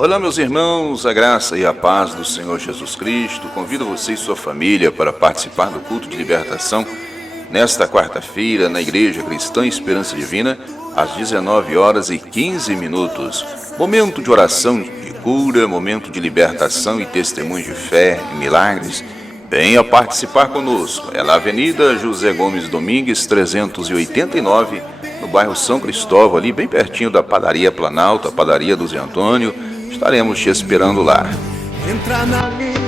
Olá, meus irmãos, a graça e a paz do Senhor Jesus Cristo. Convido você e sua família para participar do culto de libertação nesta quarta-feira na Igreja Cristã Esperança Divina, às 19 horas e 15 minutos. Momento de oração de cura, momento de libertação e testemunho de fé e milagres. Venha participar conosco. É na Avenida José Gomes Domingues, 389, no bairro São Cristóvão, ali bem pertinho da Padaria Planalto, a Padaria do Zé Antônio. Estaremos te esperando lá. Entra na linha.